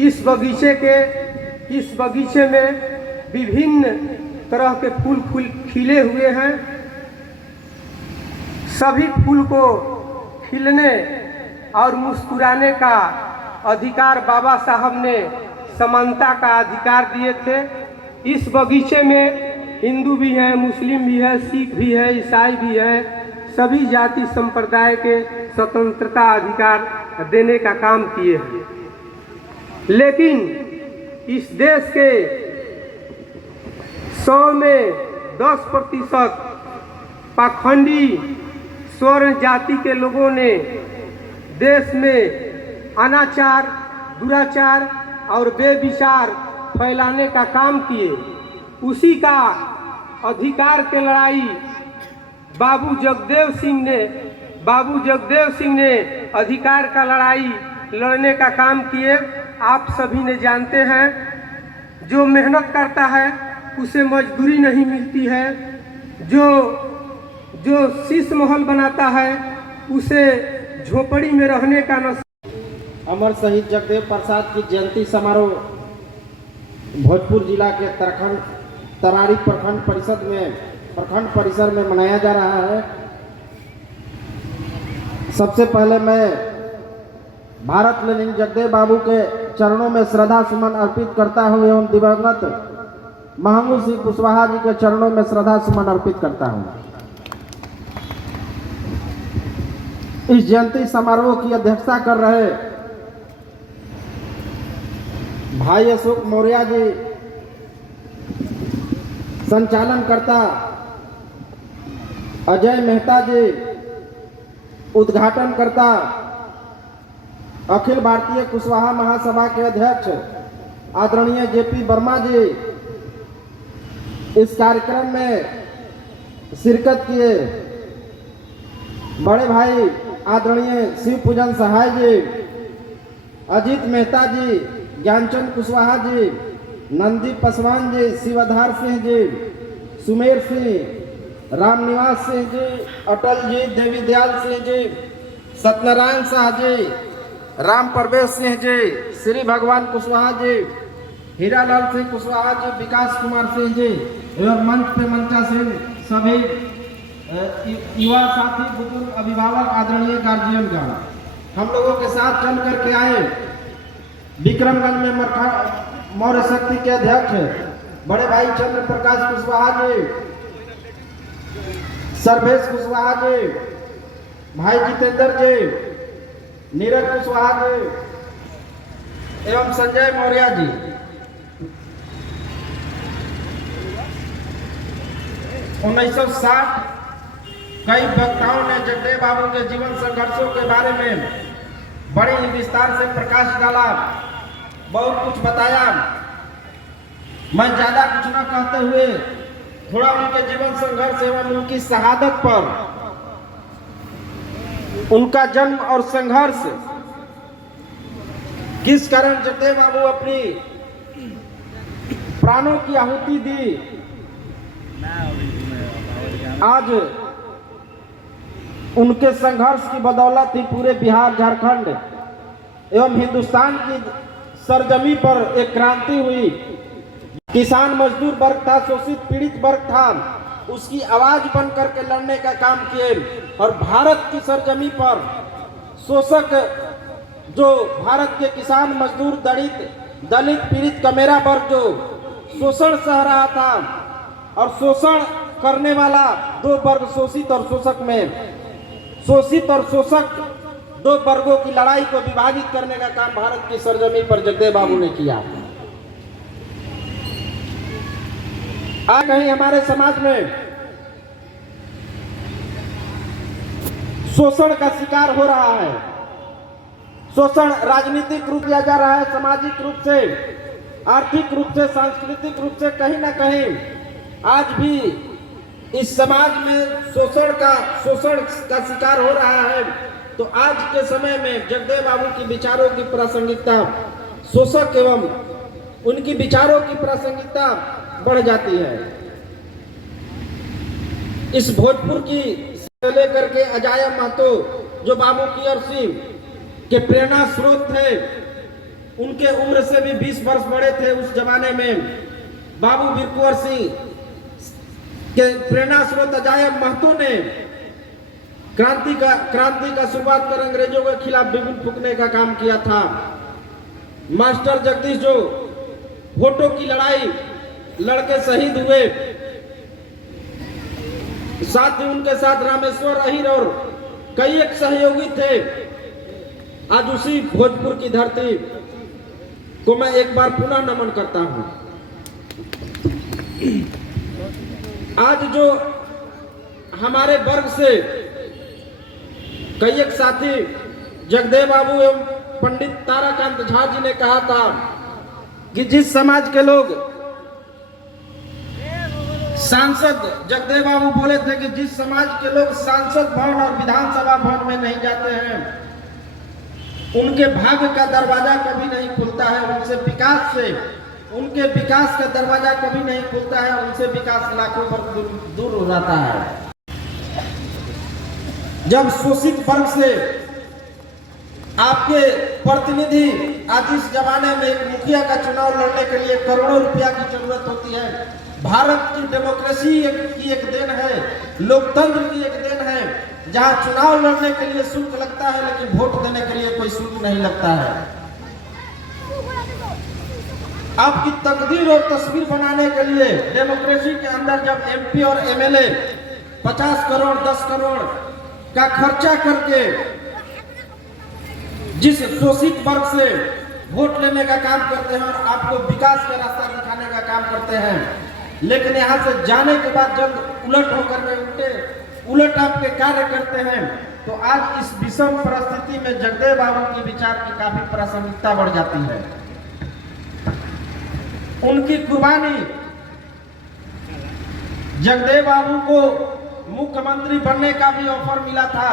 इस बगीचे में विभिन्न तरह के फूल खिले हुए हैं। सभी फूल को खिलने और मुस्कुराने का अधिकार बाबा साहब ने समानता का अधिकार दिए थे। इस बगीचे में हिंदू भी हैं, मुस्लिम भी है, सिख भी है, ईसाई भी है, सभी जाति संप्रदाय के स्वतंत्रता अधिकार देने का काम किए हैं। लेकिन इस देश के 100 में 10% पाखंडी स्वर्ण जाति के लोगों ने देश में अनाचार, दुराचार और बेविचार फैलाने का काम किए। उसी का अधिकार के लड़ाई बाबू जगदेव सिंह ने अधिकार का लड़ाई लड़ने का काम किए। आप सभी ने जानते हैं, जो मेहनत करता है उसे मजदूरी नहीं मिलती है, जो शीश महल बनाता है उसे झोपड़ी में रहने का नसीब। अमर शहीद जगदेव प्रसाद की जयंती समारोह भोजपुर जिला के तरारी प्रखंड परिसर में मनाया जा रहा है। सबसे पहले मैं भारत लेनिन जगदेव बाबू के चरणों में श्रद्धा सुमन अर्पित करता हूं एवं दिवंगत महमूद सिंह कुशवाहा जी के चरणों में श्रद्धा सुमन अर्पित करता हूं। इस जयंती समारोह की अध्यक्षता कर रहे भाई अशोक मौर्य जी, संचालनकर्ता अजय मेहता जी, उद्घाटनकर्ता अखिल भारतीय कुशवाहा महासभा के अध्यक्ष आदरणीय जेपी वर्मा जी इस कार्यक्रम में शिरकत किए। बड़े भाई आदरणीय शिव पूजन सहाय जी, अजीत मेहता जी, ज्ञानचंद कुशवाहा जी, नंदी पासवान जी, शिवाधार सिंह जी, सुमेर सिंह, रामनिवास सिंह जी, अटल जी, देवी दयाल सिंह जी, सत्यनारायण शाह जी, राम प्रवेश सिंह जी, श्री भगवान कुशवाहा जी, हीरालाल सिंह कुशवाहा जी, विकास कुमार सिंह जी एवं मंच पे मंचासीन सभी युवा साथी, बुजुर्ग, अभिभावक, आदरणीय गार्जियनगण, हम लोगों के साथ चल करके आए। विक्रमगंज में मौर्य शक्ति के अध्यक्ष बड़े भाई चंद्र प्रकाश कुशवाहा जी, सर्वेश कुशवाहा जी, भाई जितेंद्र जी, नीरज कुशवाहा जी एवं संजय मौर्य जी। उन्नीस सौ 1960 कई वक्ताओं ने जगदेव बाबू के जीवन संघर्षों के बारे में बड़े ही विस्तार से प्रकाश डाला, बहुत कुछ बताया। मैं ज्यादा कुछ न कहते हुए थोड़ा उनके जीवन संघर्ष एवं उनकी शहादत पर, उनका जन्म और संघर्ष, किस कारण जगदेव बाबू अपनी प्राणों की आहुति दी, आज उनके संघर्ष की बदौलत ही पूरे बिहार, झारखंड एवं हिंदुस्तान की सरजमी पर एक क्रांति हुई। किसान मजदूर वर्ग था, शोषित पीड़ित वर्ग था, उसकी आवाज बन करके लड़ने का काम किए और भारत की सरजमी पर शोषक, जो भारत के किसान मजदूर, दलित पीड़ित कमेरा वर्ग जो शोषण सह रहा था, और शोषण करने वाला दो वर्ग, शोषित और शोषक में, शोषित और शोषक दो वर्गों की लड़ाई को विभाजित करने का काम भारत की सरजमी पर जगदेव बाबू ने किया। आज कहीं हमारे समाज में शोषण का शिकार हो रहा है, शोषण राजनीतिक रूप लिया जा रहा है, सामाजिक रूप से, आर्थिक रूप से, सांस्कृतिक रूप से, कहीं ना कहीं आज भी इस समाज में शोषण का शिकार हो रहा है। तो आज के समय में जगदेव बाबू की विचारों की प्रासंगिकता, शोषक एवं उनकी विचारों की प्रासंगिकता बढ़ जाती है। इस भोजपुर की से लेकर के अजाया महतो, जो बाबू की और सिंह के प्रेरणा स्रोत थे, उनके उम्र से भी 20 वर्ष बड़े थे उस जमाने में। बाबू वीर कुंवर सिंह के प्रेरणा स्रोत अजायब महतो ने क्रांति का शुरुआत कर अंग्रेजों के खिलाफ बिगुल फूकने का काम किया था। मास्टर जगदीश जो वोटों की लड़ाई लड़के शहीद हुए, साथ ही उनके साथ रामेश्वर अहिर और कई एक सहयोगी थे। आज उसी भोजपुर की धरती को मैं एक बार पुनः नमन करता हूं। आज जो हमारे वर्ग से कई एक साथी जगदेव बाबू एवं पंडित ताराकांत झा जी ने कहा था कि जिस समाज के लोग सांसद, जगदेव बाबू बोले थे कि जिस समाज के लोग सांसद भवन और विधानसभा भवन में नहीं जाते हैं उनके भाग्य का दरवाजा कभी नहीं खुलता है, उनके विकास का दरवाजा कभी नहीं खुलता है, उनसे विकास लाखों वर्ष दूर हो जाता है। जब शोषित वर्ग से आपके प्रतिनिधि, आज इस जमाने में एक मुखिया का चुनाव लड़ने के लिए करोड़ों रुपया की जरूरत होती है। भारत की डेमोक्रेसी की एक देन है, लोकतंत्र की एक देन है, जहां चुनाव लड़ने के लिए शुल्क लगता है लेकिन वोट देने के लिए कोई शुल्क नहीं लगता है। आपकी तकदीर और तस्वीर बनाने के लिए डेमोक्रेसी के अंदर जब एमपी और एमएलए 50 करोड़ 10 करोड़ का खर्चा करके जिस शोषित वर्ग से वोट लेने का काम करते हैं और आपको विकास का रास्ता दिखाने का काम करते हैं, लेकिन यहाँ से जाने के बाद जब उलट होकर के उलट आपके कार्य करते हैं, तो आज इस विषम परिस्थिति में जगदेव बाबू की विचार की काफी प्रासंगिकता बढ़ जाती है। उनकी कुर्बानी, जगदेव बाबू को मुख्यमंत्री बनने का भी ऑफर मिला था।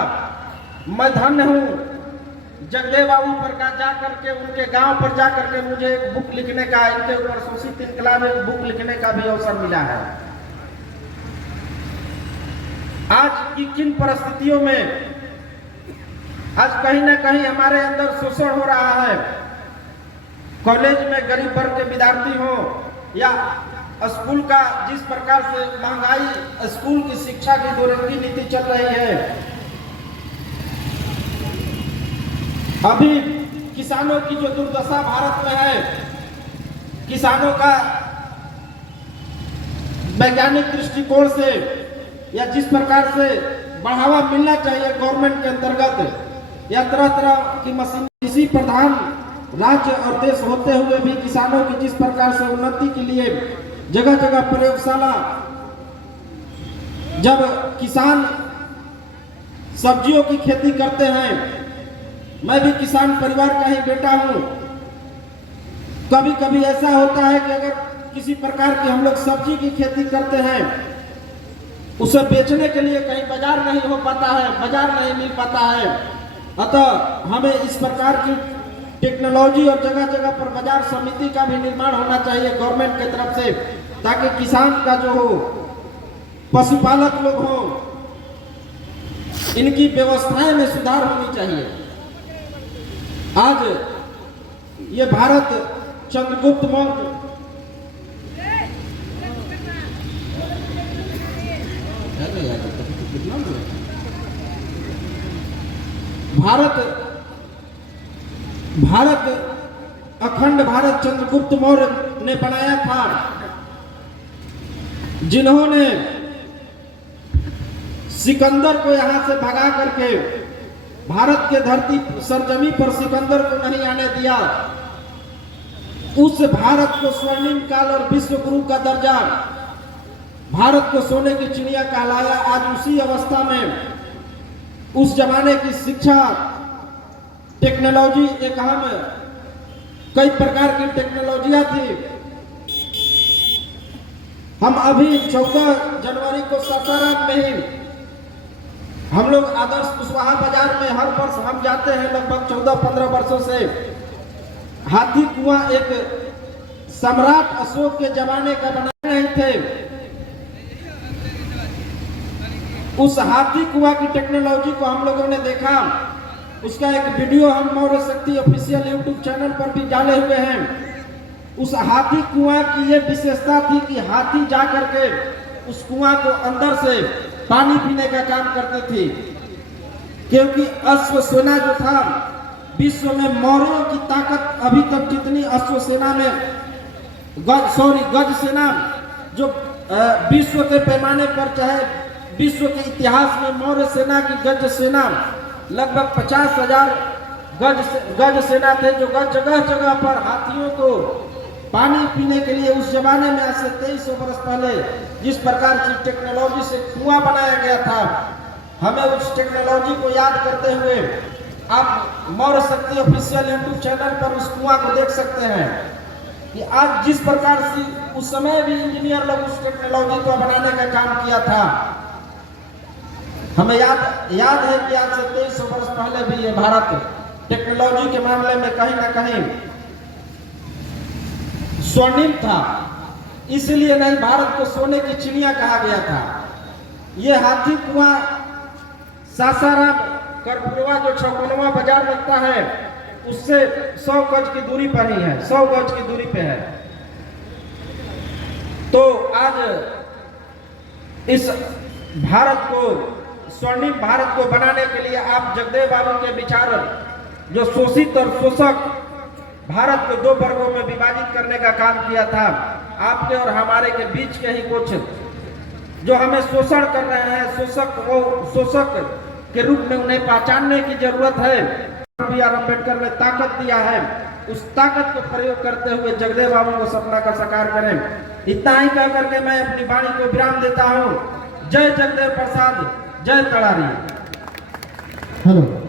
मैं धन्य हूं, जगदेव बाबू पर जा करके उनके गांव पर जा करके मुझे एक बुक लिखने का, इनके ऊपर शोषित इनकलाब एक बुक लिखने का भी अवसर मिला है। आज की किन परिस्थितियों में आज कहीं ना कहीं हमारे अंदर शोषण हो रहा है। कॉलेज में गरीब वर्ग के विद्यार्थी हो या स्कूल का जिस प्रकार से महंगाई, स्कूल की शिक्षा की दोरंगी नीति चल रही है, अभी किसानों की जो दुर्दशा भारत में है, किसानों का वैज्ञानिक दृष्टिकोण से या जिस प्रकार से बढ़ावा मिलना चाहिए गवर्नमेंट के अंतर्गत या तरह तरह की मशीन, कृषि प्रधान राज्य और देश होते हुए भी किसानों की जिस प्रकार से उन्नति के लिए जगह जगह प्रयोगशाला, जब किसान सब्जियों की खेती करते हैं, मैं भी किसान परिवार का ही बेटा हूं, कभी कभी ऐसा होता है कि अगर किसी प्रकार की हम लोग सब्जी की खेती करते हैं, उसे बेचने के लिए कहीं बाजार नहीं हो पाता है, बाजार नहीं मिल पाता है। अतः हमें इस प्रकार की टेक्नोलॉजी और जगह जगह पर बाजार समिति का भी निर्माण होना चाहिए गवर्नमेंट की तरफ से, ताकि किसान का जो हो, पशुपालक लोग हो, इनकी व्यवस्थाएं में सुधार होनी चाहिए। आज ये भारत चंद्रगुप्त मौर्य भारत अखंड भारत चंद्रगुप्त मौर्य ने बनाया था, जिन्होंने सिकंदर को यहां से भगा करके भारत के धरती सरजमी पर सिकंदर को नहीं आने दिया। उस भारत को स्वर्णिम काल और विश्व गुरु का दर्जा, भारत को सोने की चिड़िया कहलाया। आज उसी अवस्था में उस जमाने की शिक्षा, टेक्नोलॉजी, एक अहम कई प्रकार की टेक्नोलॉजियां थी। हम अभी 14 जनवरी को सासाराम में ही हम लोग आदर्श कुशवाहा बाजार में हर वर्ष हम जाते हैं, लगभग 14-15 वर्षों से। हाथी कुआं एक सम्राट अशोक के जमाने का बनाए नहीं थे। उस हाथी कुआं की टेक्नोलॉजी को हम लोगों ने देखा, उसका एक वीडियो हम मौर्य शक्ति ऑफिशियल यूट्यूब चैनल पर भी डाले हुए हैं। उस हाथी कुआं की ये विशेषता थी कि हाथी जा करके उस कुआं को अंदर से पानी पीने का काम करते थे, क्योंकि अश्व सेना जो था विश्व में मौर्यों की ताकत अभी तक जितनी अश्व सेना में गज सेना जो विश्व के पैमाने पर चाहे विश्व के इतिहास में मौर्य सेना की गज सेना लगभग 50,000 गज सेना थे, जो जगह जगह पर हाथियों को पानी पीने के लिए उस जमाने में आज से 2300 वर्ष पहले जिस प्रकार की टेक्नोलॉजी से कुआं बनाया गया था, हमें उस टेक्नोलॉजी को याद करते हुए आप मौर्य शक्ति ऑफिशियल यूट्यूब चैनल पर उस कुआं को देख सकते हैं कि आज जिस प्रकार से उस समय भी इंजीनियर लोग उस टेक्नोलॉजी को बनाने का काम किया था। हमें याद है कि आज से 2300 वर्ष पहले भी ये भारत टेक्नोलॉजी के मामले में कहीं ना कहीं स्वर्णिम था, इसलिए नहीं भारत को सोने की चिड़िया कहा गया था। ये हाथी कुआं सासाराम करपुरवा जो छकुलवा बाजार लगता है उससे 100 गज की दूरी पर ही है, 100 गज की दूरी पे है। तो आज इस भारत को स्वर्णिम भारत को बनाने के लिए आप जगदेव बाबू के विचार जो शोषित और शोषक भारत को 2 वर्गों में विभाजित करने का काम किया था, आपके और हमारे के बीच के ही कुछ जो हमें शोषण कर रहे हैं, शोषक के रूप में उन्हें पहचानने की जरूरत है। बी आर अम्बेडकर ने ताकत दिया है, उस ताकत को प्रयोग करते हुए जगदेव बाबू को सपना का साकार करें। इतना ही कह करके मैं अपनी वाणी को विराम देता हूँ। जय जगदेव प्रसाद, जय तड़ारी। हेलो।